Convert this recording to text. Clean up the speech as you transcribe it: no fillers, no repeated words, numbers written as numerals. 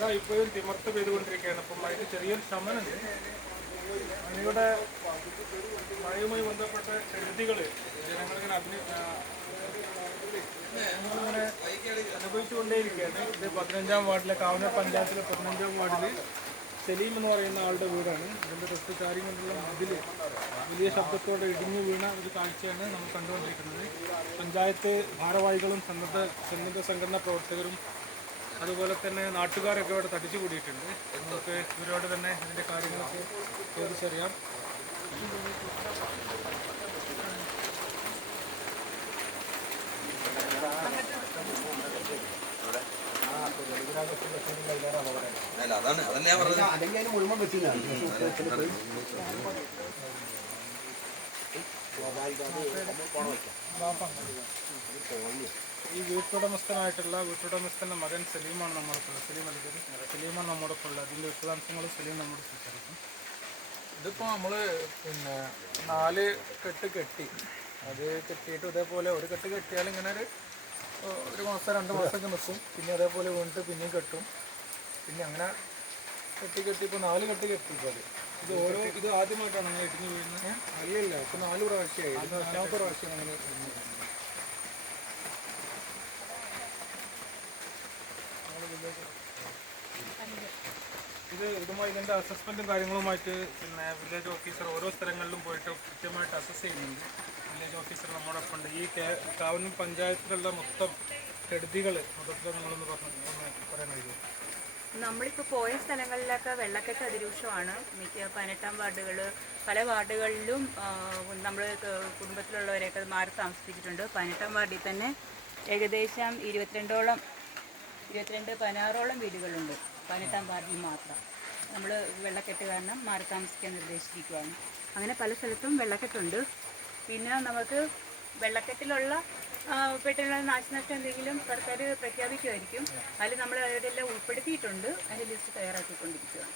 മഴ ഇപ്പോഴും തിമർത്ത് പെയ്തുകൊണ്ടിരിക്കുകയാണ്. അപ്പം മഴയ്ക്ക് ചെറിയൊരു ശമനമുണ്ട്. മഴയുടെ മഴയുമായി ബന്ധപ്പെട്ട കെടുതികൾ ജനങ്ങളിങ്ങനെ ഞങ്ങളിങ്ങനെ അനുഭവിച്ചുകൊണ്ടേയിരിക്കുകയാണ്. ഇത് 15-ാം വാർഡിലെ കാവനൂർ പഞ്ചായത്തിലെ 15-ാം വാർഡിൽ സലീം എന്ന് പറയുന്ന ആളുടെ വീടാണ്. ഇതിൻ്റെ തൊട്ട് കാര്യം കൊണ്ടുള്ള മതിൽ വലിയ ശബ്ദത്തോടെ ഇടിഞ്ഞു വീണ ഒരു കാഴ്ചയാണ് നമ്മൾ കണ്ടുകൊണ്ടിരിക്കുന്നത്. പഞ്ചായത്ത് ഭാരവാഹികളും സന്നദ്ധ സംഘടനാ പ്രവർത്തകരും അതുപോലെ തന്നെ നാട്ടുകാരൊക്കെ ഇവിടെ തടിച്ചു കൂടിയിട്ടുണ്ട്. നമുക്ക് ഇവരോട് തന്നെ ഇതിൻ്റെ കാര്യങ്ങളൊക്കെ ചോദിച്ചറിയാം. ഈ വീട്ടുടമസ്ഥൻ്റെ മകൻ സലീമാണ് നമ്മോടൊപ്പുള്ളത്. സലീമാണ് നമ്മോടൊപ്പുള്ളത്. അതിൻ്റെ വിശദാംശങ്ങൾ സലീം നമ്മോട് സംസാരിക്കും. ഇതിപ്പോൾ നമ്മൾ 4 കെട്ട് കെട്ടി, അത് കെട്ടിയിട്ട് ഇതേപോലെ ഒരു കെട്ട് കെട്ടിയാൽ ഇങ്ങനെ ഒരു മാസം 2 മാസമൊക്കെ നിൽക്കും. പിന്നെ അതേപോലെ വീണിട്ട് പിന്നെയും കെട്ടും. പിന്നെ അങ്ങനെ കെട്ടി ഇപ്പോൾ 4 കെട്ട് കെട്ടിപ്പോൾ ഇത് ആദ്യമായിട്ടാണ് അങ്ങനെ ഇടിഞ്ഞു വീഴുന്നത്? അല്ലല്ല, ഇപ്പോൾ 4 പ്രാവശ്യമായി. ഇത് 5ാമത്തെ പ്രാവശ്യം അങ്ങനെ ഇതിൻ്റെ അസസ്മെൻറ്റും കാര്യങ്ങളുമായിട്ട് പിന്നെ വില്ലേജ് ഓഫീസർ ഓരോ സ്ഥലങ്ങളിലും പോയിട്ട് കൃത്യമായിട്ട് അസസ് ചെയ്യുന്നുണ്ട്. വില്ലേജ് ഓഫീസർ നമ്മോടൊപ്പം ഉണ്ട്. ഈ കാവനൂർ പഞ്ചായത്തിലുള്ള മൊത്തം കെടുതികൾ മൊത്തത്തിൽ നിങ്ങളൊന്ന് പറയാൻ കഴിയും? നമ്മളിപ്പോൾ പോയ സ്ഥലങ്ങളിലൊക്കെ വെള്ളക്കെട്ട് അതിരൂക്ഷമാണ്. മിക്ക 18-ാം വാർഡുകൾ, പല വാർഡുകളിലും നമ്മൾ കുടുംബത്തിലുള്ളവരെയൊക്കെ മാറി താമസിപ്പിച്ചിട്ടുണ്ട്. 18-ാം വാർഡിൽ തന്നെ ഏകദേശം 16ഓളം വീടുകളുണ്ട്. 18-ാം വാർഡിൽ മാത്രം നമ്മൾ വെള്ളക്കെട്ട് കാരണം മാറി താമസിക്കാൻ നിർദ്ദേശിച്ചിരിക്കുകയാണ്. അങ്ങനെ പല സ്ഥലത്തും വെള്ളക്കെട്ടുണ്ട്. പിന്നെ നമുക്ക് വെള്ളക്കെട്ടിലുള്ള പെട്ടെന്നുള്ള നാശനഷ്ടം എന്തെങ്കിലും സർക്കാർ പ്രഖ്യാപിക്കുമായിരിക്കും. അതിൽ നമ്മൾ അതെല്ലാം ഉൾപ്പെടുത്തിയിട്ടുണ്ട്. അതിൻ്റെ ലിസ്റ്റ് തയ്യാറാക്കിക്കൊണ്ടിരിക്കുകയാണ്.